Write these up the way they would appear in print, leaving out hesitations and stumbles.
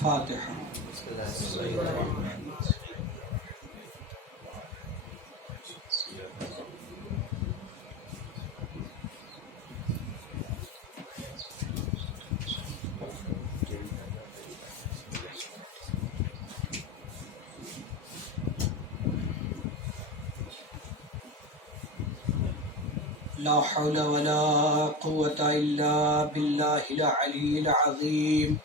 فاتحہ۔ لا حول ولا قوة إلا بالله العلي العظيم.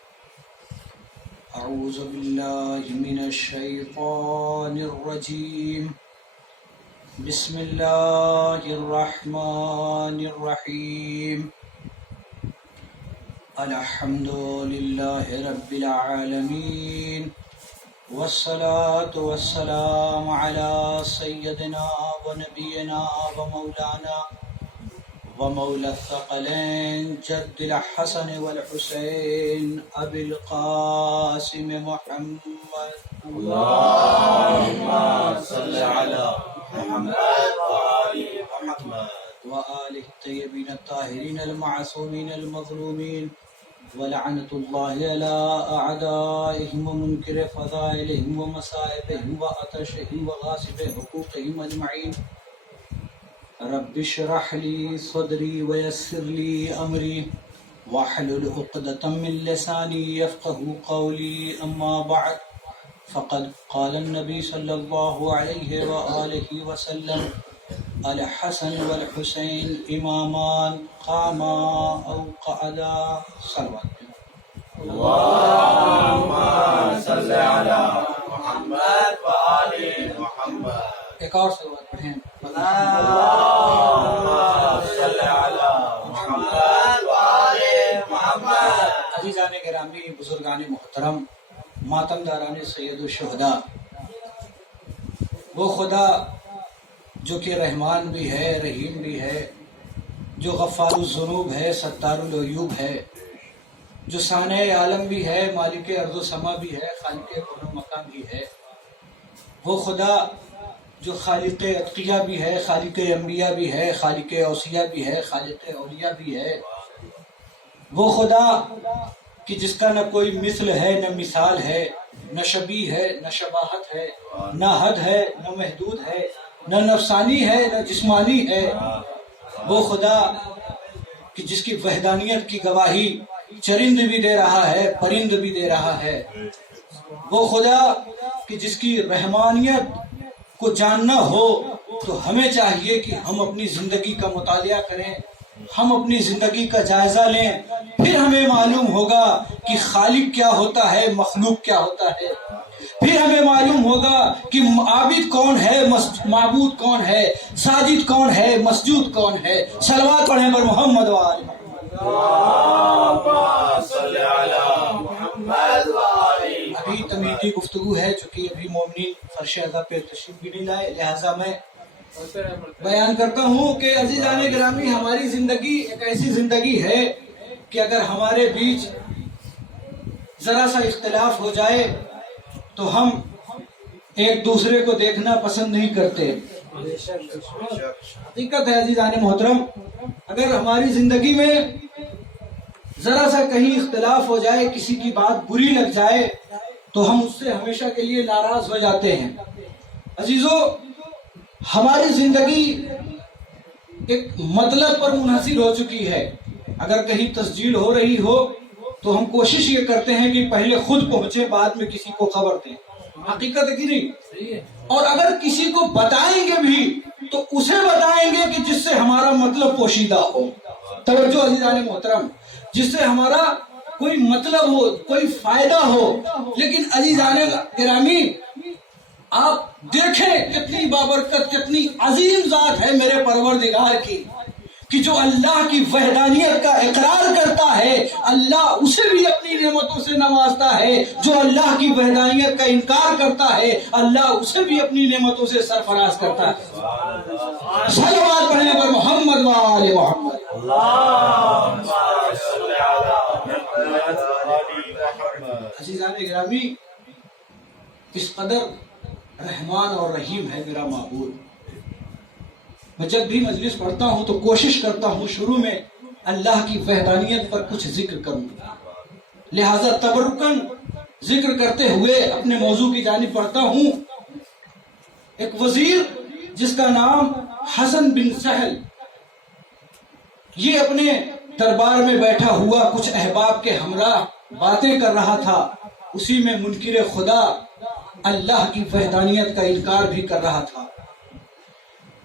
أعوذ بالله من الشيطان الرجيم. بسم الله الرحمن الرحيم. الحمد لله رب العالمين، والصلاة والسلام على سيدنا ونبينا ومولانا ومولى الثقلين جد الحسن والحسين أبي القاسم محمد. اللهم صل على محمد وآل محمد وآله الطيبين الطاهرين المعصومين المظلومين، ولعنة الله على أعدائهم ومنكر فضائلهم ومصائبهم وعطشهم وغاصب حقوقهم أجمعين. رب اشرح لي صدري ويسر لي أمري واحلل عقدة من لساني يفقه قولي. أما بعد، فقد قال النبي صلى الله عليه وآله وسلم: الحسن والحسين إمامان قاما أو قعدا. صلوات. اللهم صل على محمد وآل محمد. ایک اور صلوات پڑھیں. اللهم صل على محمد وآل محمد. عزیزان گرامی، بزرگان محترم، ماتم داران سید الشہداء، وہ خدا جو کہ رحمان بھی ہے، رحیم بھی ہے، جو غفار الذنوب ہے، ستار العیوب ہے، جو صانع عالم بھی ہے، مالک ارض و سما بھی ہے، خالق کون و مکان بھی ہے، وہ خدا جو خالق اتقیاء بھی ہے، خالق انبیاء بھی ہے، خالق اوصیاء بھی ہے، خالق اولیاء بھی ہے، وہ خدا کہ جس کا نہ کوئی مثل ہے، نہ مثال ہے، نہ شبیہ ہے، نہ شباہت ہے، نہ حد ہے، نہ محدود ہے، نہ نفسانی ہے، نہ جسمانی ہے، وہ خدا کہ جس کی وحدانیت کی گواہی چرند بھی دے رہا ہے، پرند بھی دے رہا ہے، وہ خدا کہ جس کی رحمانیت کو جاننا ہو تو ہمیں چاہیے کہ ہم اپنی زندگی کا مطالعہ کریں، ہم اپنی زندگی کا جائزہ لیں، پھر ہمیں معلوم ہوگا کہ خالق کیا ہوتا ہے، مخلوق کیا ہوتا ہے، پھر ہمیں معلوم ہوگا کہ عابد کون ہے، معبود کون ہے، ساجد کون ہے، مسجود کون ہے. صلوات پڑھیں بر محمد وآل محمد. اللهم صل على محمد وآل محمد. ابھی تمیزی گفتگو ہے، چونکہ ابھی مومنین فرش عزا پہ تشریف بھی نہیں لائے، لہٰذا میں بیان کرتا ہوں کہ عزیزان گرامی، ہماری زندگی ایک ایسی زندگی ہے کہ اگر ہمارے بیچ ذرا سا اختلاف ہو جائے تو ہم ایک دوسرے کو دیکھنا پسند نہیں کرتے. حقیقت ہے عزیزان محترم، اگر ہماری زندگی میں ذرا سا کہیں اختلاف ہو جائے، کسی کی بات بری لگ جائے تو ہم اس سے ہمیشہ کے لیے ناراض ہو جاتے ہیں. عزیزو، ہماری زندگی ایک مطلب پر منحصر ہو چکی ہے. اگر کہیں تسجیل ہو رہی ہو تو ہم کوشش یہ کرتے ہیں کہ پہلے خود پہنچے، بعد میں کسی کو خبر دیں. حقیقت ہے کہ نہیں؟ اور اگر کسی کو بتائیں گے بھی تو اسے بتائیں گے کہ جس سے ہمارا مطلب پوشیدہ ہو. توجہ عزیزان محترم، جس سے ہمارا کوئی مطلب ہو، کوئی فائدہ ہو. لیکن عزیزان گرامی، آپ دیکھیں کتنی بابرکت، کتنی عظیم ذات ہے میرے پروردگار کی، کہ جو اللہ کی وحدانیت کا اقرار کرتا ہے اللہ اسے بھی اپنی نعمتوں سے نوازتا ہے، جو اللہ کی وحدانیت کا انکار کرتا ہے اللہ اسے بھی اپنی نعمتوں سے سرفراز کرتا ہے. صلوات پڑھنے پر محمد وآل محمد. اللهم صل على محمد وآل محمد. عزیزان گرامی، اس قدر رحمان اور رحیم ہے میرا معبود. میں جب بھی مجلس پڑھتا ہوں تو کوشش کرتا ہوں شروع میں اللہ کی وحدانیت پر کچھ ذکر کروں، لہذا تبرکن ذکر کرتے ہوئے اپنے موضوع کی جانب بڑھتا ہوں. ایک وزیر جس کا نام حسن بن سہل، یہ اپنے دربار میں بیٹھا ہوا کچھ احباب کے ہمراہ باتیں کر رہا تھا. اسی میں منکر خدا اللہ کی وحدانیت کا انکار بھی کر رہا تھا.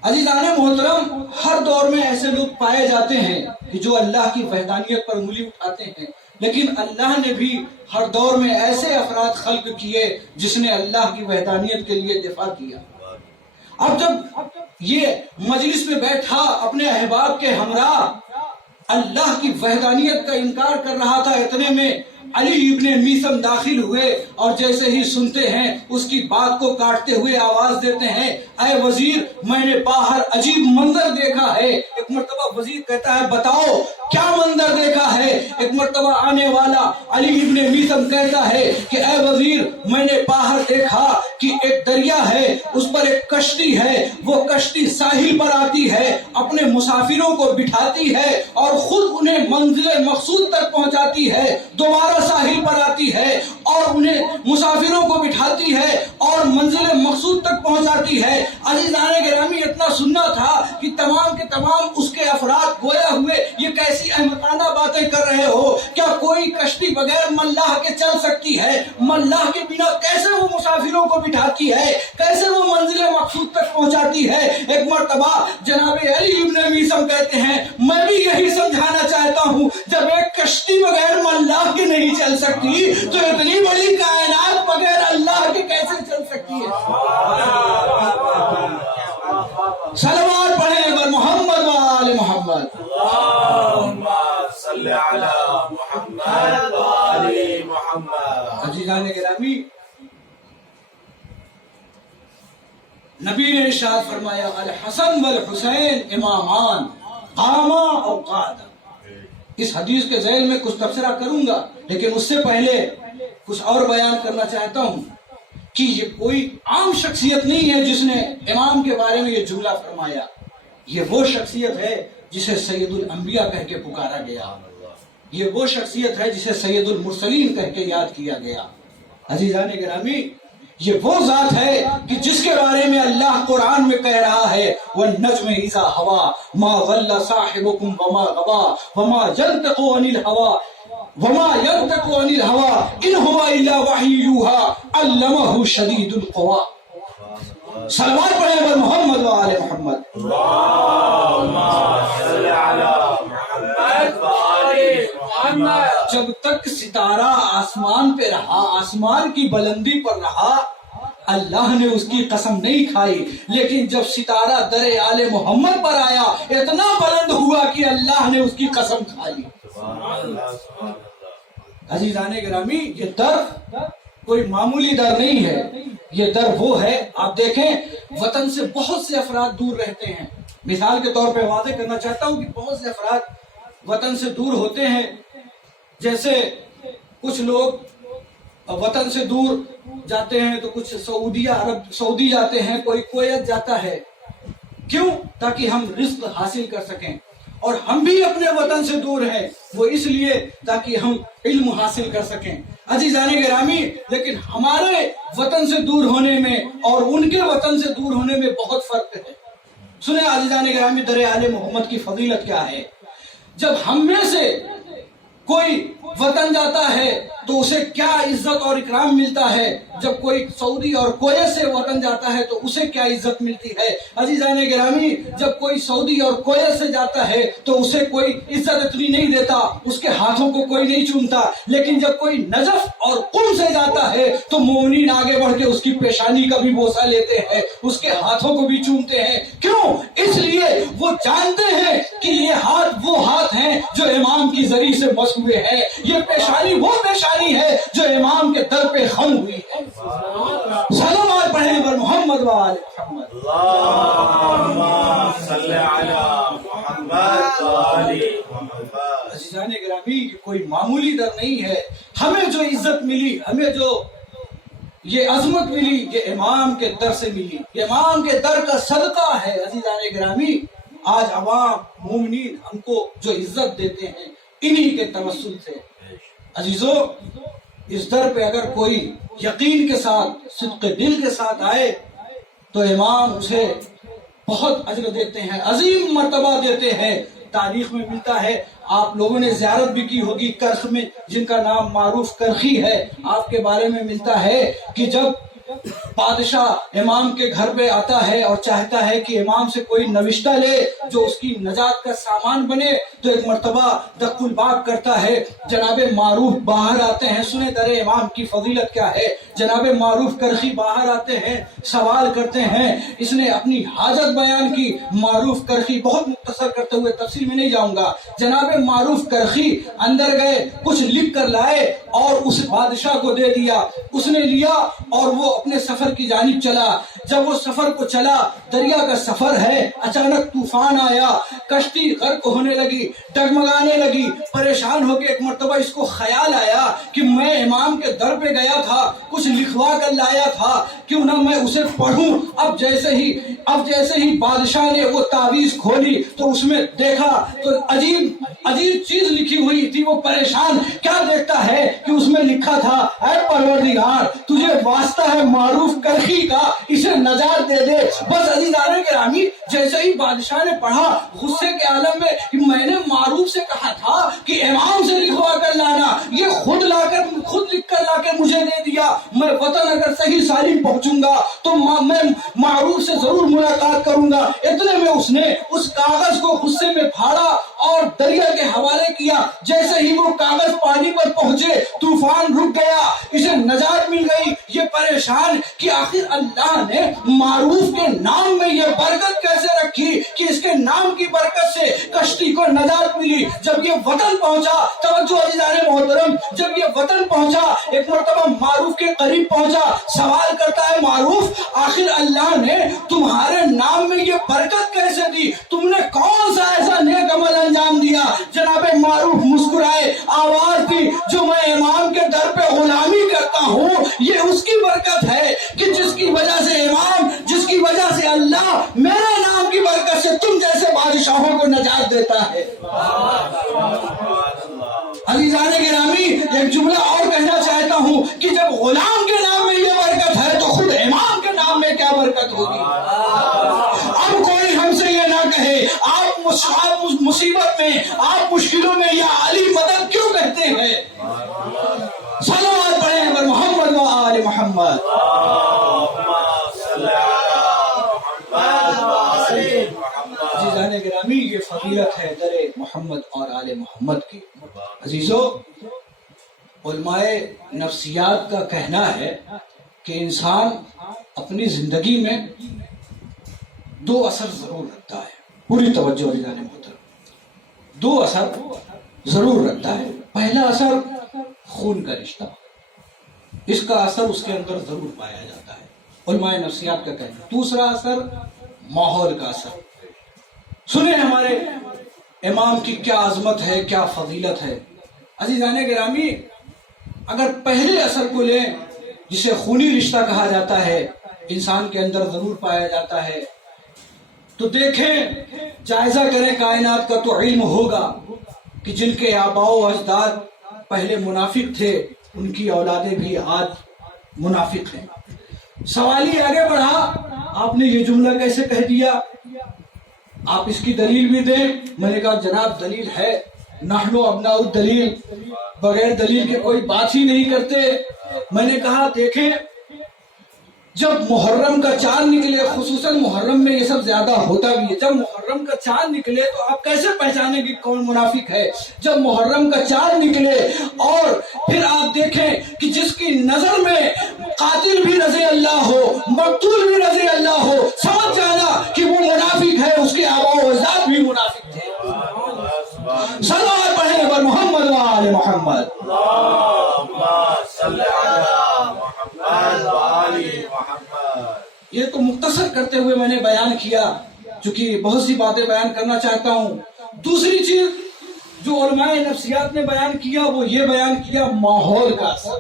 عزیزان محترم، ہر دور میں ایسے لوگ پائے جاتے ہیں کہ جو اللہ کی وحدانیت پر انگلی اٹھاتے ہیں، لیکن اللہ نے بھی ہر دور میں ایسے افراد خلق کیے جس نے اللہ کی وحدانیت کے لیے دفاع کیا. اب جب یہ مجلس میں بیٹھا اپنے احباب کے ہمراہ اللہ کی وحدانیت کا انکار کر رہا تھا، اتنے میں علی ابن میثم داخل ہوئے اور جیسے ہی سنتے ہیں اس کی بات کو کاٹتے ہوئے آواز دیتے ہیں، اے وزیر، میں نے باہر عجیب منظر دیکھا ہے. ایک مرتبہ وزیر کہتا ہے بتاؤ کیا منظر دیکھا ہے؟ ایک مرتبہ آنے والا علی ابن میثم کہتا ہے کہ اے وزیر، میں نے باہر دیکھا کہ ایک دریا ہے، اس پر ایک کشتی ہے، وہ کشتی ساحل پر آتی ہے، اپنے مسافروں کو بٹھاتی ہے اور خود انہیں منزل مقصود تک پہنچاتی ہے، دوبارہ ساحل پر آتی ہے اور انہیں مسافروں کو بٹھاتی ہے اور منزل مقصود تک پہنچاتی ہے. عزیزان گرامی، اتنا سننا تھا کہ تمام کے تمام اس کے افراد گویا ہوئے یہ کیسی احمقانہ باتیں کر رہے ہو؟ کیا کوئی کشتی بغیر ملاح کے چل سکتی ہے؟ ملاح کے بنا کیسے وہ مسافروں کو بٹھاتی ہے؟ کیسے وہ منزل مقصود تک پہنچاتی ہے؟ ایک مرتبہ جناب علی ابن میثم کہتے ہیں میں بھی یہی سمجھانا چاہتا ہوں، جب ایک کشتی بغیر ملاح کے نہیں چل سکتی تو اتنی بڑی کائنات بغیر اللہ کے کیسے چل سکتی ہے؟ صلوات پڑھیں بر محمد و آل محمد. اللہم صلی علی محمد و آل محمد. عزیزان گرامی، نبی نے ارشاد فرمایا الحسن والحسین امامان قاما او قعدا. اس حدیث کے ذیل میں کچھ تبصرہ کروں گا، لیکن اس سے پہلے کچھ اور بیان کرنا چاہتا ہوں کہ یہ کوئی عام شخصیت نہیں ہے جس نے امام کے بارے میں یہ جملہ فرمایا. یہ وہ شخصیت ہے جسے سید الانبیاء کہہ کے پکارا گیا، یہ وہ شخصیت ہے جسے سید المرسلین کہہ کے یاد کیا گیا. عزیزان گرامی، یہ وہ ذات ہے کہ جس کے بارے میں اللہ قرآن میں کہہ رہا ہے وَالنَّجْمِ إِذَا هَوَىٰ مَا ضَلَّ صَاحِبُكُمْ وَمَا غَوَىٰ وَمَا يَنطِقُ عَنِ الْهَوَىٰ إِنْ هُوَ إِلَّا وَحْيٌ يُوحَىٰ عَلَّمَهُ شَدِيدُ الْقُوَىٰ. صلوات پڑھیں بر محمد و آل محمد. اللہم صلی علی محمد و آل محمد. جب تک ستارہ آسمان پہ رہا، آسمان کی بلندی پر رہا، اللہ نے اس کی قسم نہیں کھائی، لیکن جب ستارہ در آل محمد پر آیا اتنا بلند ہوا کہ اللہ نے اس کی قسم کھا لی. عزیزان گرامی، یہ در کوئی معمولی در نہیں ہے، یہ در وہ ہے. آپ دیکھیں وطن سے بہت سے افراد دور رہتے ہیں. مثال کے طور پہ واضح کرنا چاہتا ہوں کہ بہت سے افراد وطن سے دور ہوتے ہیں. جیسے کچھ لوگ وطن سے دور جاتے ہیں تو کچھ سعودی جاتے ہیں، کوئی کویت جاتا ہے. کیوں؟ تاکہ ہم رزق حاصل کر سکیں. اور ہم بھی اپنے وطن سے دور ہیں، وہ اس لیے تاکہ ہم علم حاصل کر سکیں. عزیزان گرامی، لیکن ہمارے وطن سے دور ہونے میں اور ان کے وطن سے دور ہونے میں بہت فرق ہے. سنیں عزیزان گرامی، در آل محمد کی فضیلت کیا ہے. جب ہم میں سے کوئی وطن جاتا ہے تو اسے کیا عزت اور اکرام ملتا ہے، جب کوئی سعودی اور کویت سے وطن جاتا ہے تو اسے کیا عزت ملتی ہے. عزیزان گرامی، جب کوئی سعودی اور کویت سے جاتا ہے تو اسے کوئی عزت اتنی نہیں دیتا، اس کے ہاتھوں کو کوئی نہیں چومتا. لیکن جب کوئی نجف اور قم سے جاتا ہے تو مومنین آگے بڑھ کے اس کی پیشانی کا بھی بوسہ لیتے ہیں، اس کے ہاتھوں کو بھی چومتے ہیں. کیوں؟ اس لیے وہ جانتے ہیں کہ یہ ہاتھ وہ ہاتھ ہیں جو امام کی ذریعے سے مس ہوئے ہیں، یہ پیشانی وہ پیشانی ہے جو امام کے در پہ خم ہوئی ہے. صلوات پڑھیں بر محمد و آل محمد. اللہم صلی علی محمد و آل محمد. عزیزان گرامی، یہ کوئی معمولی در نہیں ہے. ہمیں جو عزت ملی، ہمیں جو یہ عظمت ملی، یہ امام کے در سے ملی، یہ امام کے در کا صدقہ ہے. عزیزان گرامی، آج عوام مومنین ہم کو جو عزت دیتے ہیں انہی کے توسل سے. عزیزو، اس در پہ اگر کوئی یقین کے ساتھ صدق دل کے ساتھ آئے تو امام اسے بہت اجر دیتے ہیں، عظیم مرتبہ دیتے ہیں۔ تاریخ میں ملتا ہے، آپ لوگوں نے زیارت بھی کی ہوگی کرخ میں، جن کا نام معروف کرخی ہے، آپ کے بارے میں ملتا ہے کہ جب بادشاہ امام کے گھر پہ آتا ہے اور چاہتا ہے کہ امام سے کوئی نوشتہ لے جو اس کی نجات کا سامان بنے، تو ایک مرتبہ دق الباب کرتا ہے، جناب معروف باہر آتے ہیں، سنیں در امام کی فضیلت کیا ہے۔ جناب معروف کرخی باہر آتے ہیں، سوال کرتے ہیں، اس نے اپنی حاجت بیان کی۔ معروف کرخی بہت مختصر کرتے ہوئے تفصیل میں نہیں جاؤں گا، جناب معروف کرخی اندر گئے، کچھ لکھ کر لائے اور اس بادشاہ کو دے دیا۔ اس نے لیا اور وہ اپنے سفر کی جانب چلا۔ جب وہ سفر کو چلا، دریا کا سفر ہے، اچانک طوفان آیا، کشتی غرق ہونے لگی، ڈگمگانے لگی۔ پریشان ہو کے ایک مرتبہ اس کو خیال آیا کہ میں امام کے در پہ گیا تھا، کچھ لکھوا کر لایا تھا، کیوں نہ میں اسے پڑھوں۔ اب جیسے ہی بادشاہ نے وہ تعویذ کھولی تو اس میں دیکھا تو عجیب چیز لکھی ہوئی تھی۔ وہ پریشان، کیا دیکھتا ہے کہ اس میں لکھا تھا، اے پروردگار، تجھے واسطہ ہے معروف کرخی کا، اسے نجات دے دے۔ بس عزیزان گرامی، جیسے ہی بادشاہ نے پڑھا، غصے کے عالم میں کہ میں نے معروف سے کہا تھا کہ امام سے لکھوا کر لانا، یہ خود لکھ کر لا کے مجھے دے دیا۔ میں وطن اگر صحیح سالم پہنچوں گا تو میں معروف سے ضرور ملاقات کروں گا۔ اتنے میں اس نے اس کاغذ کو غصے میں پھاڑا اور دریا کے حوالے کیا۔ جیسے ہی وہ کاغذ پانی پر پہنچے، طوفان رک گیا، اسے نجات مل گئی۔ یہ پریشان کہ آخر اللہ نے معروف کے نام میں یہ برکت کیسے رکھی کہ اس کے نام کی برکت سے کشتی کو نجات ملی۔ جب یہ وطن پہنچا، توجہ عزیزان محترم، جب یہ وطن پہنچا، ایک مرتبہ معروف کے قریب پہنچا، سوال کرتا ہے، معروف آخر اللہ نے تمہارے نام میں یہ برکت کیسے دی؟ تم نے کون سا ایسا نیک عمل انجام دیا؟ جناب معروف مسکرائے، آواز دی، جو میں امام کے در پہ غلامی کرتا ہوں، یہ اس کی برکت ہے کہ جس کی وجہ سے امام، جس کی وجہ سے اللہ میرے نام کی برکت سے تم جیسے بادشاہوں کو نجات دیتا ہے۔ عزیزان گرامی، ایک جملہ اور کہنا چاہتا ہوں کہ جب غلام کے نام میں یہ برکت ہے تو خود امام کے نام میں کیا برکت ہوگی۔ اب کوئی ہم سے یہ نہ کہے آپ مصیبت میں، آپ مشکلوں میں یا علی مدد کیوں کہتے ہیں۔ صلوات پڑھیں پر محمد و آل محمد۔ عزیزان گرامی، یہ فضیلت ہے در محمد اور آل محمد کی۔ عزیزو، علماء نفسیات کا کہنا ہے کہ انسان اپنی زندگی میں دو اثر ضرور رکھتا ہے۔ پوری توجہ عزیزان محترم، دو اثر ضرور رکھتا ہے۔ پہلا اثر خون کا رشتہ، اس کا اثر اس کے اندر ضرور پایا جاتا ہے، علماء نفسیات کا کہنا۔ دوسرا اثر ماحول کا اثر۔ سنیں ہمارے امام کی کیا عظمت ہے، کیا فضیلت ہے۔ عزیزان گرامی، اگر پہلے اثر کو لیں جسے خونی رشتہ کہا جاتا ہے، انسان کے اندر ضرور پایا جاتا ہے، تو دیکھیں، جائزہ کریں کائنات کا تو علم ہوگا کہ جن کے آباء و اجداد پہلے منافق تھے، ان کی اولادیں بھی آج منافق ہیں۔ سوال ہی آگے بڑھا، آپ نے یہ جملہ کیسے کہہ دیا؟ آپ اس کی دلیل بھی دیں۔ میں نے کہا جناب دلیل ہے، نحن ابناء الدلیل، بغیر دلیل کے کوئی بات ہی نہیں کرتے۔ میں نے کہا دیکھیں، جب محرم کا چاند نکلے، خصوصاً محرم میں یہ سب زیادہ ہوتا بھی ہے، جب محرم کا چاند نکلے تو آپ کیسے پہچانیں گے کون منافق ہے؟ جب محرم کا چاند نکلے اور پھر آپ دیکھیں کہ جس کی نظر میں قاتل بھی رضی اللہ ہو، مقتول بھی رضی اللہ ہو، سمجھ جانا کہ وہ منافق ہے، اس کے آباء و اجداد بھی منافق تھے۔ صلوات پڑھیں پر محمد و آل محمد۔ یہ تو مختصر کرتے ہوئے میں نے بیان کیا، چونکہ بہت سی باتیں بیان کرنا چاہتا ہوں۔ دوسری چیز جو علماء نفسیات نے بیان کیا وہ یہ بیان کیا ماحول کا اثر۔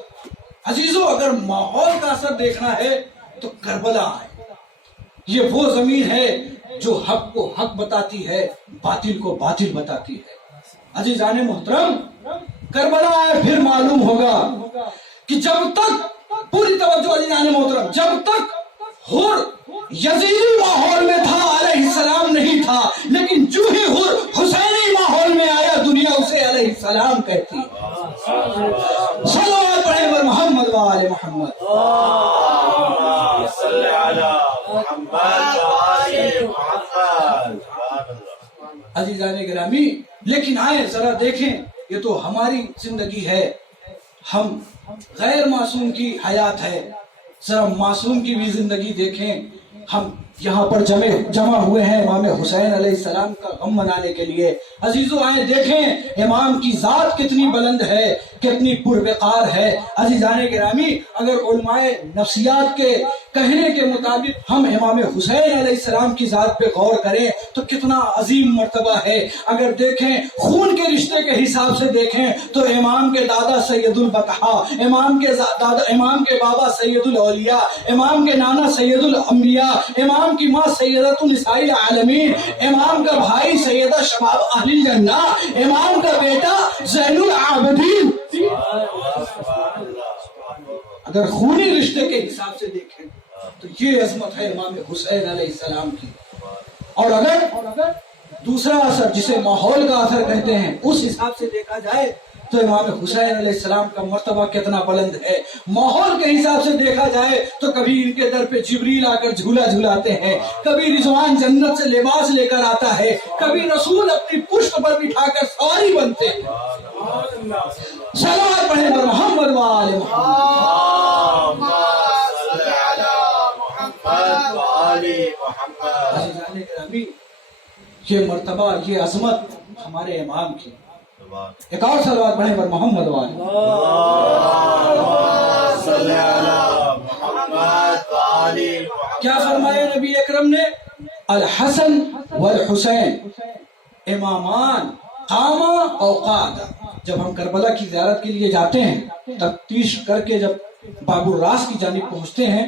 عزیزو، اگر ماحول کا اثر دیکھنا ہے تو کربلا ہے۔ یہ وہ زمین ہے جو حق کو حق بتاتی ہے، باطل کو باطل بتاتی ہے۔ عزیزان محترم، کربلا ہے، پھر معلوم ہوگا کہ جب تک پوری توجہ عزیزان محترم، جب تک حر یزیدی ماحول میں تھا علیہ السلام نہیں تھا، لیکن جو ہی حر حسینی ماحول میں آیا دنیا اسے علیہ السلام کہتی ہے۔ صلوات پڑھیں پر محمد و آل محمد۔ اللهم صل على محمد وآل محمد۔ عزیزان گرامی، لیکن آئیں ذرا دیکھیں، یہ تو ہماری زندگی ہے، ہم غیر معصوم کی حیات ہے، ذرا معصوم کی بھی زندگی دیکھیں۔ ہم یہاں پر جمع ہوئے ہیں امام حسین علیہ السلام کا غم منانے کے لیے۔ عزیزو آئیں دیکھیں امام کی ذات کتنی بلند ہے، کتنی پروقار ہے۔ عزیزان گرامی، اگر علماء نفسیات کے کہنے کے مطابق ہم امام حسین علیہ السلام کی ذات پہ غور کریں تو کتنا عظیم مرتبہ ہے۔ اگر دیکھیں خون کے رشتے کے حساب سے دیکھیں تو امام کے دادا سید البطحا، امام کے بابا سید الاولیاء، امام کے نانا سید الانبیاء، امام کی ماں سیدۃ النساء العالمین، امام کا بھائی سیدہ شباب اہل الجنہ، امام کا بیٹا زین العابدین۔ اگر خونی رشتے کے حساب سے دیکھیں تو یہ عظمت ہے امام حسین علیہ السلام کی۔ اور اگر دوسرا اثر جسے ماحول کا اثر کہتے ہیں اس حساب سے دیکھا جائے تو امام حسین علیہ السلام کا مرتبہ کتنا بلند ہے۔ ماحول کے حساب سے دیکھا جائے تو کبھی ان کے در پہ جبریل آ کر جھولا جھولاتے ہیں، کبھی رضوان جنت سے لباس لے کر آتا ہے، کبھی رسول اپنی پشت پر بٹھا کر سواری بنتے ہیں۔ صلوات پڑھیں پر محمد و آل محمد۔ عزیزان گرامی، یہ مرتبہ، یہ عظمت ہمارے امام کی۔ ایک اور صلوات پڑھیں پر محمد و آل محمد۔ کیا فرمایا نبی اکرم نے؟ الحسن والحسین امامان قاما او قعدا۔ جب ہم کربلا کی زیارت کے لیے جاتے ہیں، تفتیش کر کے جب باب الراس کی جانب پہنچتے ہیں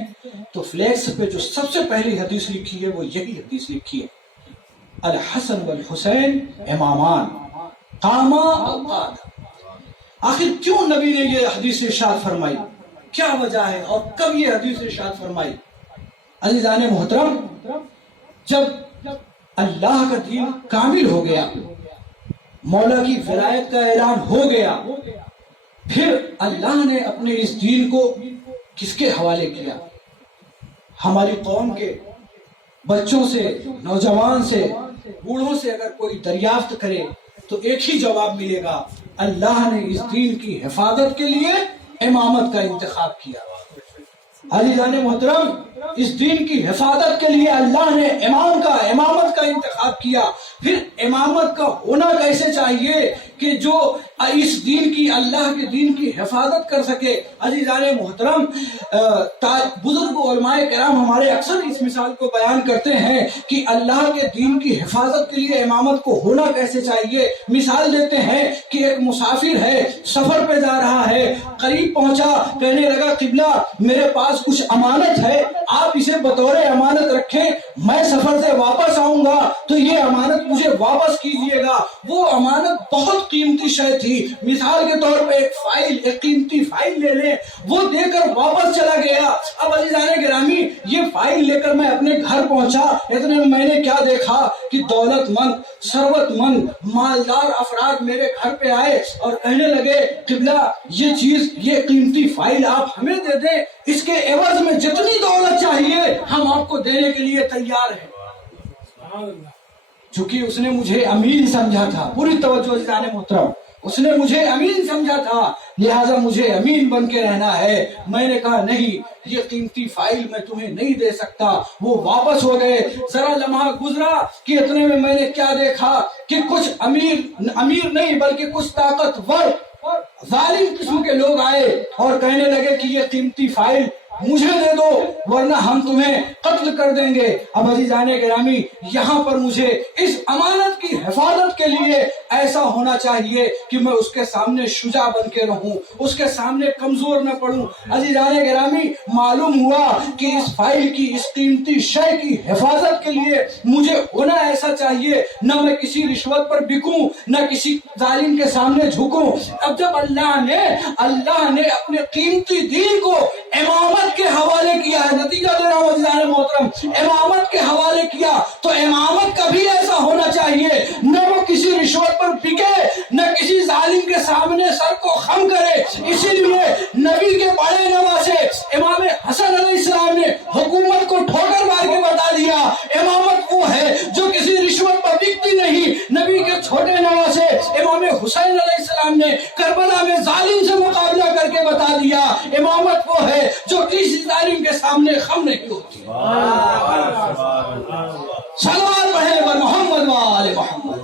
تو فلیکس پہ جو سب سے پہلی حدیث لکھی ہے وہ یہی حدیث لکھی ہے، الحسن والحسین امامان قاما او قعدا۔ آخر کیوں نبی نے یہ حدیث ارشاد فرمائی؟ کیا وجہ ہے اور کب یہ حدیث ارشاد فرمائی؟ عزیزان محترم، جب اللہ کا دین کامل ہو گیا، مولا کی ولایت کا اعلان ہو گیا، پھر اللہ نے اپنے اس دین کو کس کے حوالے کیا؟ ہماری قوم کے بچوں سے، نوجوان سے، بوڑھوں سے اگر کوئی دریافت کرے تو ایک ہی جواب ملے گا، اللہ نے اس دین کی حفاظت کے لیے امامت کا انتخاب کیا۔ عزیزان محترم، اس دین کی حفاظت کے لیے اللہ نے امامت کا انتخاب کیا۔ پھر امامت کا ہونا کیسے چاہیے کہ جو اس دین کی، اللہ کے دین کی حفاظت کر سکے؟ عزیزان محترم، بزرگ علماء کرام ہمارے اکثر اس مثال کو بیان کرتے ہیں کہ اللہ کے دین کی حفاظت کے لیے امامت کو ہونا کیسے چاہیے۔ مثال دیتے ہیں کہ ایک مسافر ہے، سفر پہ جا رہا ہے، قریب پہنچا، کہنے لگا قبلہ میرے پاس کچھ امانت ہے، آپ اسے بطور امانت رکھیں، میں سفر سے واپس آؤں گا تو یہ امانت مجھے واپس کیجیے گا۔ وہ امانت بہت قیمتی شے تھی، مثال کے طور پہ ایک قیمتی فائل لے لیں، وہ دے کر واپس چلا گیا۔ اب عزیزان گرامی، یہ فائل لے کر میں اپنے گھر پہنچا، اتنے میں میں نے کیا دیکھا کہ دولت مند، ثروت مند، مالدار افراد میرے گھر پہ آئے اور کہنے لگے قبلہ یہ چیز، یہ قیمتی فائل آپ ہمیں دے دیں، اس کے عوض میں جتنی دولت چاہیے ہم آپ کو دینے کے لیے تیار ہیں۔ چونکہ اس نے مجھے امین سمجھا تھا، پوری توجہ عزیزان محترم، اس نے مجھے امین سمجھا تھا، لہٰذا مجھے امین بن کے رہنا ہے۔ میں نے کہا نہیں، یہ قیمتی فائل میں تمہیں نہیں دے سکتا۔ وہ واپس ہو گئے۔ ذرا لمحہ گزرا کہ اتنے میں نے کیا دیکھا کہ کچھ امیر نہیں بلکہ کچھ طاقتور ظالم قسم کے لوگ آئے اور کہنے لگے کہ یہ قیمتی فائل مجھے دے دو ورنہ ہم تمہیں قتل کر دیں گے۔ اب عزیزان گرامی یہاں پر مجھے اس امانت کی حفاظت کے لیے ایسا ہونا چاہیے کہ میں اس کے سامنے شجاع بن کے رہوں، اس کے سامنے کمزور نہ پڑوں۔ عزیزان گرامی معلوم ہوا کہ اس فائل کی، اس قیمتی شے کی حفاظت کے لیے مجھے ہونا ایسا چاہیے، نہ میں کسی رشوت پر بکوں، نہ کسی ظالم کے سامنے جھکوں۔ اب جب اللہ نے اپنے قیمتی دین کو امامت کے حوالے کیا ہے، نتیجہ دے رہا ہوں عزیزان محترم، امامت کے حوالے کیا تو امامت کا بھی ایسا ہونا چاہیے، نہ وہ کسی رشوت پر بکے، نہ کسی ظالم کے سامنے سر کو خم کرے۔ اسی لیے نبی کے بڑے نواسے امام حسن علیہ السلام نے حکومت کو ٹھوکر مار کے بتا دیا امامت وہ ہے جو کسی رشوت پر بکتی نہیں۔ نبی کے چھوٹے نواسے امام حسین علیہ السلام نے کربلا میں ظالم سے مقابلہ کر کے بتا دیا امامت وہ ہے جو کسی ظالم کے سامنے خم نہیں ہوتی۔ صلوات پڑھیں بر محمد و آل محمد۔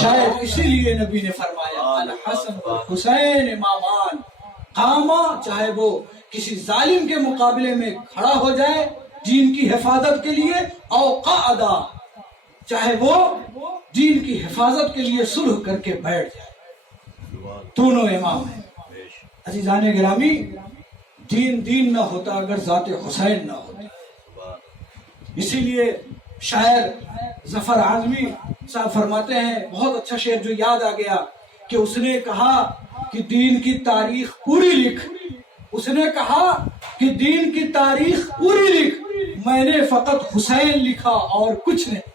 شاید اسی لیے نبی نے فرمایا الحسن والحسین امامان قاما، چاہے وہ کسی ظالم کے مقابلے میں کھڑا ہو جائے دین کی حفاظت کے لیے، او قعدا، چاہے وہ دین کی حفاظت کے لیے صلح کر کے بیٹھ جائے، دونوں امام ہیں۔ عزیزان گرامی دین نہ ہوتا اگر ذات حسین نہ ہوتی۔ اسی لیے شاعر ظفر اعظمی صاحب فرماتے ہیں، بہت اچھا شعر جو یاد آ گیا، کہ اس نے کہا کہ دین کی تاریخ پوری لکھ، اس نے کہا کہ دین کی تاریخ پوری لکھ، میں نے فقط حسین لکھا اور کچھ نہیں۔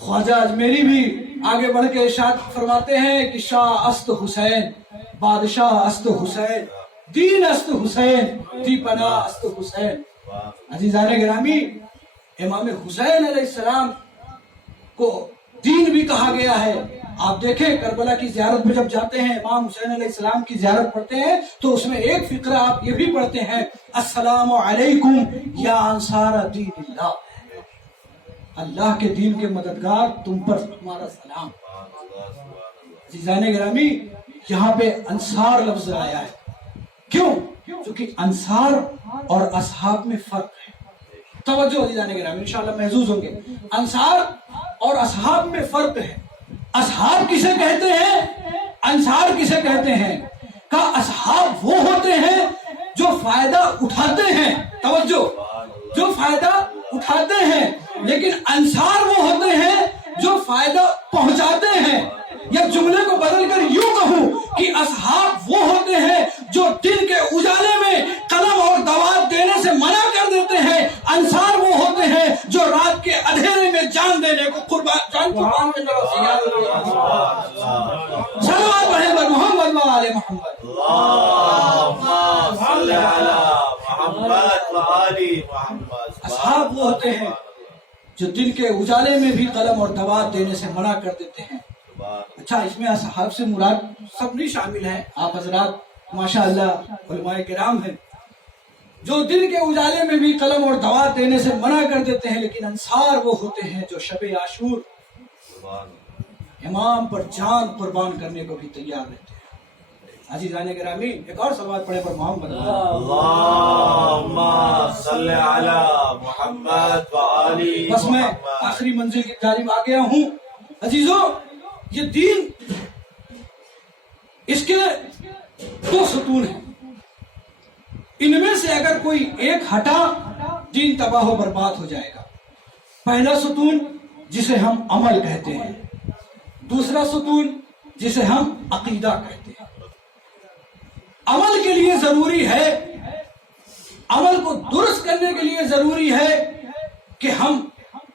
خواجہ اجمیری بھی آگے بڑھ کے ارشاد فرماتے ہیں کہ شاہ است حسین، بادشاہ است حسین، دین است حسین، دی پناہ است حسین۔ عزیزان گرامی امام حسین علیہ السلام کو دین بھی کہا گیا ہے۔ آپ دیکھیں کربلا کی زیارت میں جب جاتے ہیں، امام حسین علیہ السلام کی زیارت پڑھتے ہیں تو اس میں ایک فقرہ آپ یہ بھی پڑھتے ہیں، السلام علیکم یا انصار دین اللہ، اللہ کے دین کے مددگار تم پر تمہارا سلام۔ عزیزان گرامی یہاں پہ انصار لفظ آیا ہے، کیوں؟ کیونکہ انصار اور اصحاب میں فرق ہے۔ توجہ عزیزان گرامی انشاءاللہ محظوظ ہوں گے۔ انصار اور اصحاب میں فرق ہے۔ اصحاب کسے کہتے ہیں؟ انصار کسے کہتے ہیں؟ کہ اصحاب وہ ہوتے ہیں جو فائدہ اٹھاتے ہیں، توجہ، جو فائدہ اٹھاتے ہیں، لیکن انصار وہ ہوتے ہیں جو فائدہ پہنچاتے ہیں۔ یا جملے کو بدل کر یوں کہوں کہ اصحاب وہ ہوتے ہیں جو دن کے اجالے میں قلم اور دوات دینے سے منع کر دیتے ہیں، انصار وہ ہوتے ہیں جو رات کے اندھیرے میں جان دینے کو قربان کرنے کو تیار ہوتے ہیں۔ صلوات پڑھیں بر محمد و آل محمد۔ اصحاب وہ ہوتے ہیں جو دن کے اجالے میں بھی قلم اور دوات دینے سے منع کر دیتے ہیں۔ اچھا اس میں اصحاب سے مراد سب نہیں شامل ہیں، آپ حضرات ماشاءاللہ علماء کرام ہیں جو دن کے اجالے میں بھی قلم اور دوات دینے سے منع کر دیتے ہیں، لیکن انصار وہ ہوتے ہیں جو شب عاشور امام پر جان قربان کرنے کو بھی تیار رہتے ہیں۔ عزیزان گرامی ایک اور سوال پڑھے پر محمد اللہم صلی علی محمد و آل بس میں محمد۔ آخری منزل کی جانب آ گیا ہوں۔ عزیزوں یہ دین، اس کے دو ستون ہیں، ان میں سے اگر کوئی ایک ہٹا دین تباہ و برباد ہو جائے گا۔ پہلا ستون جسے ہم عمل کہتے ہیں، دوسرا ستون جسے ہم عقیدہ کہتے ہیں۔ عمل کے لیے ضروری ہے، عمل کو درست کرنے کے لیے ضروری ہے کہ ہم،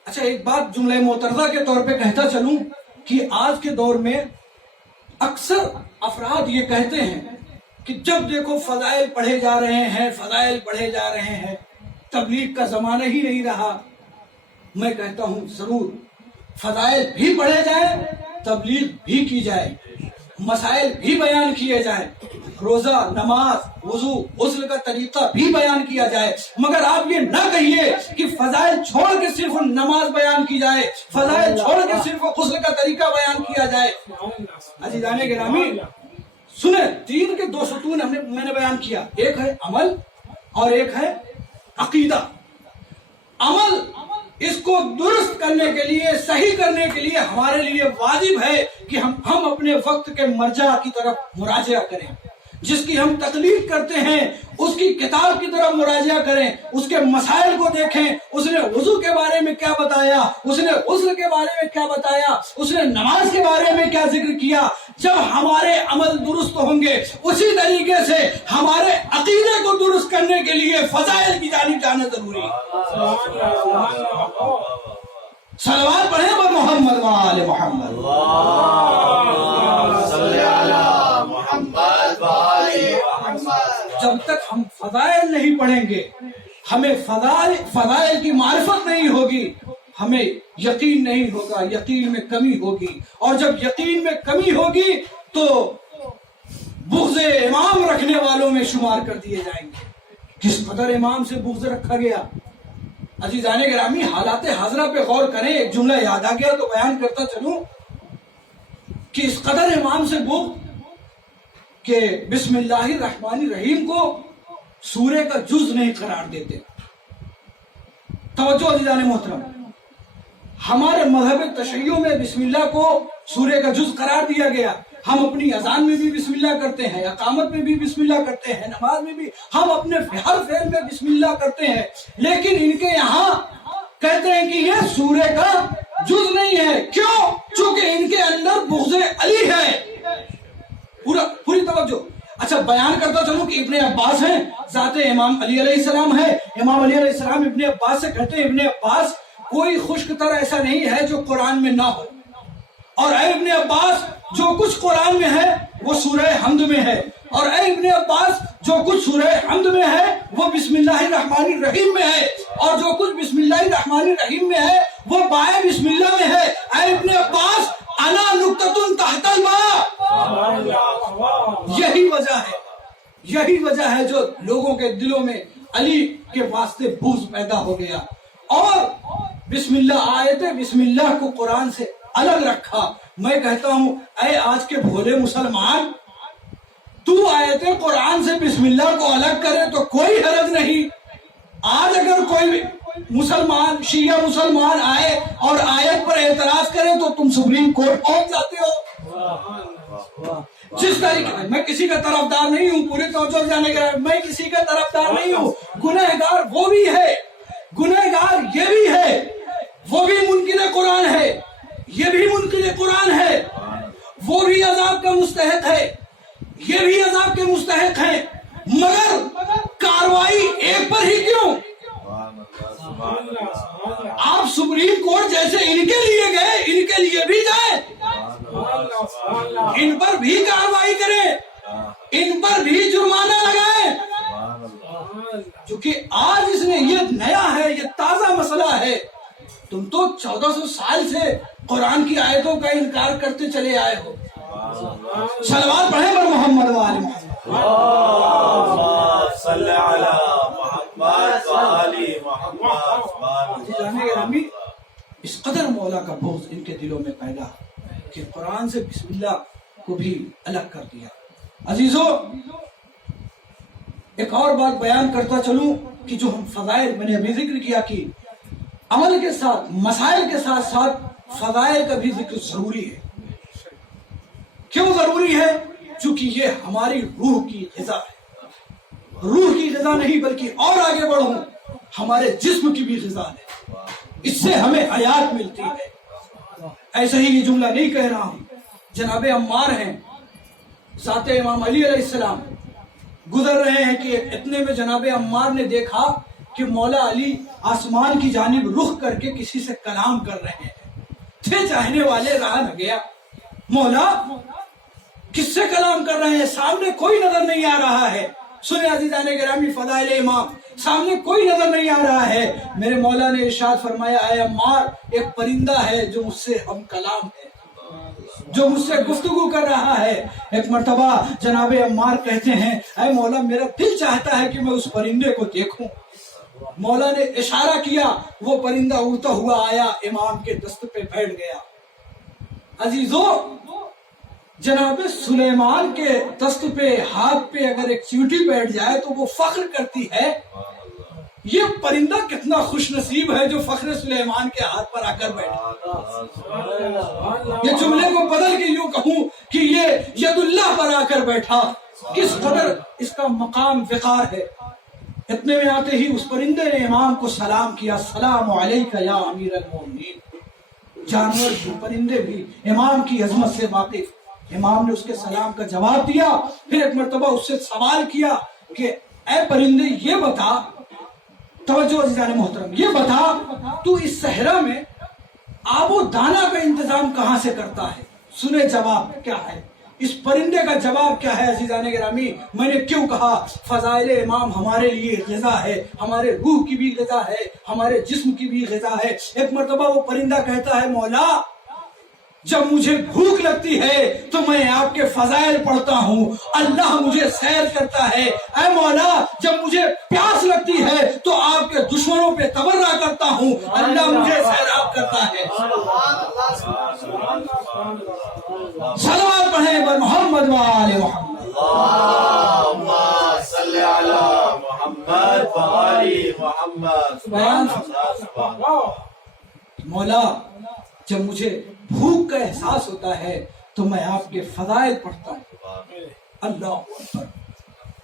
اچھا ایک بات جملہ معترضہ کے طور پہ کہتا چلوں کہ آج کے دور میں اکثر افراد یہ کہتے ہیں کہ جب دیکھو فضائل پڑھے جا رہے ہیں، فضائل پڑھے جا رہے ہیں، تبلیغ کا زمانہ ہی نہیں رہا۔ میں کہتا ہوں ضرور فضائل بھی پڑھے جائیں، تبلیغ بھی کی جائے، مسائل بھی بیان کیے جائیں، روزہ، نماز، وضو، غسل کا طریقہ بھی بیان کیا جائے، مگر آپ یہ نہ کہیے کہ فضائل چھوڑ کے صرف نماز بیان کی جائے، فضائل چھوڑ کے صرف غسل کا طریقہ بیان کیا کیا جائے۔ عزیزان گرامی سنیں، دین کے دو ستون میں نے بیان کیا، ایک ہے عمل اور ایک ہے عقیدہ۔ عمل اس کو درست کرنے کے لیے، صحیح کرنے کے لیے ہمارے لیے واجب ہے کہ ہم اپنے وقت کے مرجع کی طرف مراجعہ کریں، جس کی ہم تقلید کرتے ہیں اس کی کتاب کی طرف مراجعہ کریں، اس کے مسائل کو دیکھیں، اس نے وضو کے بارے میں کیا بتایا، اس نے غسل کے بارے میں کیا بتایا، اس نے نماز کے بارے میں کیا ذکر کیا۔ جب ہمارے عمل درست ہوں گے، اسی طریقے سے ہمارے عقیدے کو درست کرنے کے لیے فضائل کی جانب جانا ضروری ہے۔ صلوات پڑھیں بر محمد و آل محمد۔ اللہم صلی علی محمد و آل محمد۔ جب تک ہم فضائل نہیں پڑھیں گے، ہمیں فضائل کی معرفت نہیں ہوگی، ہمیں یقین نہیں ہوگا، یقین میں کمی ہوگی، اور جب یقین میں کمی ہوگی تو بغض امام رکھنے والوں میں شمار کر دیے جائیں گے۔ کس قدر امام سے بغض رکھا گیا۔ عزیزان گرامی حالات حاضرہ پہ غور کریں، ایک جملہ یاد آ گیا تو بیان کرتا چلوں کہ اس قدر امام سے بغض کہ بسم اللہ الرحمن الرحیم کو سورہ کا جز نہیں قرار دیتے۔ توجہ عزیزان محترم، ہمارے مذہب تشیع میں بسم اللہ کو سورہ کا جز قرار دیا گیا۔ ہم اپنی اذان میں بھی بسم اللہ کرتے ہیں، اقامت میں بھی بسم اللہ کرتے ہیں، نماز میں بھی ہم اپنے ہر فعل میں بسم اللہ کرتے ہیں، لیکن ان کے یہاں کہتے ہیں کہ یہ سورہ کا جز نہیں ہے۔ کیوں؟ چونکہ ان کے اندر بغض علی ہے۔ پوری توجہ۔ اچھا، بیان کرتا چلوں کہ ابن عباس ہیں، ذات امام علی علیہ السلام ہے۔ امام علی علیہ السلام ابن عباس سے کہتے ہیں، ابن عباس کوئی خشک تر ایسا نہیں ہے جو قرآن میں نہ ہو، اور اے ابن عباس جو کچھ قرآن میں ہے وہ سورہ حمد میں ہے، اور اے ابن عباس جو کچھ سورہ حمد میں ہے وہ بسم اللہ الرحمن الرحیم میں ہے، اور جو کچھ بسم اللہ الرحمن الرحیم میں ہے وہ بائے بسم اللہ میں ہے۔ اے ابن عباس انا نقطۃ تحت الماء۔ یہی وجہ ہے جو لوگوں کے دلوں میں علی کے واسطے بغض پیدا ہو گیا، اور بسم اللہ آیت بسم اللہ کو قرآن سے الگ رکھا۔ میں کہتا ہوں اے آج کے بھولے مسلمان، تو آیت قرآن سے بسم اللہ کو الگ کرے تو کوئی حرج نہیں۔ آج اگر کوئی مسلمان شیعہ مسلمان آئے اور آیت پر اعتراض کرے تو تم سپریم کورٹ پہنچ جاتے ہو۔ جس طریقے میں کسی کا طرفدار نہیں ہوں، پورے توجہ جانے کا، میں کسی کا طرفدار نہیں ہوں۔ گنہگار وہ بھی ہے، گنہگار یہ بھی ہے، وہ بھی منکر قرآن ہے، یہ بھی منکر قرآن ہے، وہ بھی عذاب کا مستحق ہے، یہ بھی عذاب کے مستحق ہیں، مگر کاروائی ایک پر ہی کیوں؟ آپ سپریم کورٹ جیسے ان کے لیے گئے، ان کے لیے بھی جائیں، ان پر بھی کاروائی کریں، ان پر بھی جرمانہ لگائیں، کیونکہ آج اس نے یہ نیا ہے، یہ تازہ مسئلہ ہے۔ تم تو 1400 سال سے قرآن کی آیتوں کا انکار کرتے چلے آئے ہو۔ صلوات پڑھیں بر محمد و آل محمد۔ اللہم صلی علی محمد و آل محمد۔ اس قدر مولا کا بغض ان کے دلوں میں پیدا کہ قرآن سے بسم اللہ کو بھی الگ کر دیا۔ عزیزو، ایک اور بات بیان کرتا چلوں کہ جو ہم فضائل میں نے ابھی ذکر کیا کہ عمل کے ساتھ، مسائل کے ساتھ ساتھ فضائل کا بھی ذکر ضروری ہے۔ کیوں ضروری ہے؟ چونکہ یہ ہماری روح کی غذا ہے۔ روح کی غذا نہیں بلکہ اور آگے بڑھوں ہمارے جسم کی بھی غذا ہے، اس سے ہمیں حیات ملتی ہے۔ ایسا ہی یہ جملہ نہیں کہہ رہا ہوں، جناب عمار ہیں، ذات امام علی علیہ السلام، گزر رہے ہیں کہ اتنے میں جناب عمار نے دیکھا کہ مولا علی آسمان کی جانب رخ کر کے کسی سے کلام کر رہے ہیں۔ تھے چاہنے والے رہا نہ گیا، مولا کس سے کلام کر رہے ہیں؟ سامنے کوئی نظر نہیں آ رہا ہے۔ سنیں عزیزان گرامی فضائل امام، سامنے کوئی نظر نہیں آ رہا ہے۔ میرے مولا نے ارشاد فرمایا، اے عمار، ایک پرندہ ہے جو مجھ سے ہم کلام ہے، جو مجھ سے گفتگو کر رہا ہے۔ ایک مرتبہ جناب عمار کہتے ہیں، اے مولا میرا دل چاہتا ہے کہ میں اس پرندے کو دیکھوں۔ مولا نے اشارہ کیا، وہ پرندہ اڑتا ہوا آیا، امام کے دست پہ بیٹھ گیا۔ عزیزوں، جناب سلیمان کے دست پہ، ہاتھ پہ اگر ایک چیوٹی بیٹھ جائے تو وہ فخر کرتی ہے، یہ پرندہ کتنا خوش نصیب ہے جو فخر سلیمان کے ہاتھ پر آ کر بیٹھا۔ یہ جملے کو بدل کے یوں کہوں کہ یہ ید اللہ پر آ کر بیٹھا، کس قدر اس کا مقام وقار ہے۔ اتنے میں آتے ہی اس پرندے نے امام کو سلام کیا، السلام علیک یا امیر المومنین۔ جانور بھی، پرندے بھی امام کی عظمت سے واقف۔ امام نے اس کے سلام کا جواب دیا، پھر ایک مرتبہ اس سے سوال کیا کہ اے پرندے یہ بتا، توجہ عزیزان محترم، یہ بتا تو اس صحرا میں آب و دانہ کا انتظام کہاں سے کرتا ہے؟ سنے جواب کیا ہے، اس پرندے کا جواب کیا ہے عزیزان گرامی۔ میں نے کیوں کہا فضائل امام ہمارے لیے غذا ہے، ہمارے روح کی بھی غذا ہے، ہمارے جسم کی بھی غذا ہے۔ ایک مرتبہ وہ پرندہ کہتا ہے مولا جب مجھے بھوک لگتی ہے تو میں آپ کے فضائل پڑھتا ہوں، اللہ مجھے سیر کرتا ہے۔ اے مولا جب مجھے پیاس لگتی ہے تو آپ کے دشمنوں پہ تبرہ کرتا ہوں، اللہ مجھے سیراب کرتا ہے۔ صلوات پڑھیں بر محمد و آل محمد۔ اللہم صلی علی محمد و آل محمد۔ مولا جب مجھے بھوک کا احساس ہوتا ہے تو میں آپ کے فضائل پڑھتا ہوں، اللہ اکبر۔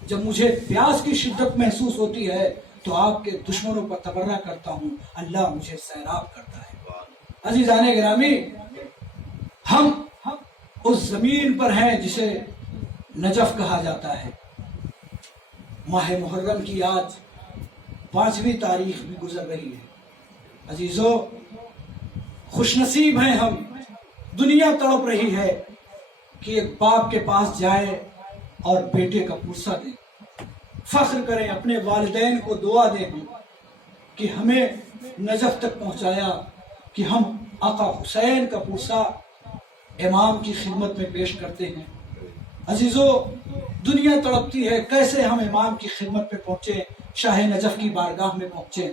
جب مجھے پیاس کی شدت محسوس ہوتی ہے تو آپ کے دشمنوں پر تبرہ کرتا ہوں، اللہ مجھے سیراب کرتا ہے۔ عزیزان گرامی، ہم اس زمین پر ہیں جسے نجف کہا جاتا ہے۔ ماہ محرم کی آج 5ویں تاریخ بھی گزر رہی ہے۔ عزیزو، خوش نصیب ہیں ہم، دنیا تڑپ رہی ہے کہ ایک باپ کے پاس جائے اور بیٹے کا پرسہ دیں، فخر کریں، اپنے والدین کو دعا دیں کہ ہمیں نجف تک پہنچایا، کہ ہم آقا حسین کا پرسہ امام کی خدمت میں پیش کرتے ہیں۔ عزیزو، دنیا تڑپتی ہے کیسے ہم امام کی خدمت پہ پہنچے، شاہ نجف کی بارگاہ میں پہنچے۔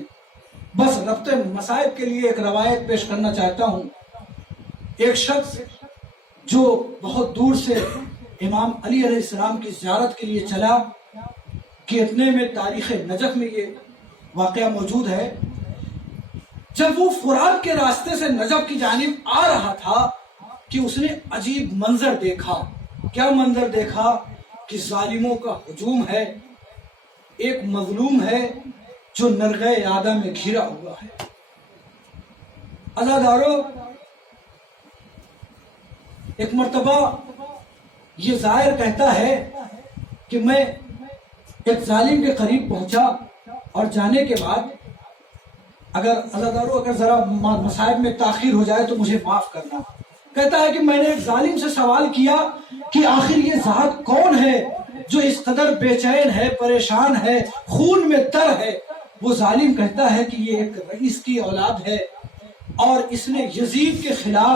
بس ربط مصائب کے لیے ایک روایت پیش کرنا چاہتا ہوں۔ ایک شخص جو بہت دور سے امام علی علیہ السلام کی زیارت کے لیے چلا، کہ اتنے میں تاریخ نجف میں یہ واقعہ موجود ہے، جب وہ فرات کے راستے سے نجف کی جانب آ رہا تھا کہ اس نے عجیب منظر دیکھا۔ کیا منظر دیکھا؟ کہ ظالموں کا ہجوم ہے، ایک مظلوم ہے جو نرغہ عادہ میں گھرا ہوا ہے۔ عزادارو، ایک مرتبہ یہ زائر کہتا ہے کہ میں ایک ظالم کے قریب پہنچا اور جانے کے بعد اگر ذرا مصائب میں تاخیر ہو جائے تو مجھے معاف کرنا۔ کہتا ہے کہ میں نے ایک ظالم سے سوال کیا کہ آخر یہ ذات کون ہے جو اس قدر بے چین ہے، پریشان ہے، خون میں تر ہے۔ وہ ظالم کہتا ہے کہ یہ ایک رئیس کی اولاد ہے اور اس نے یزید کے خلاف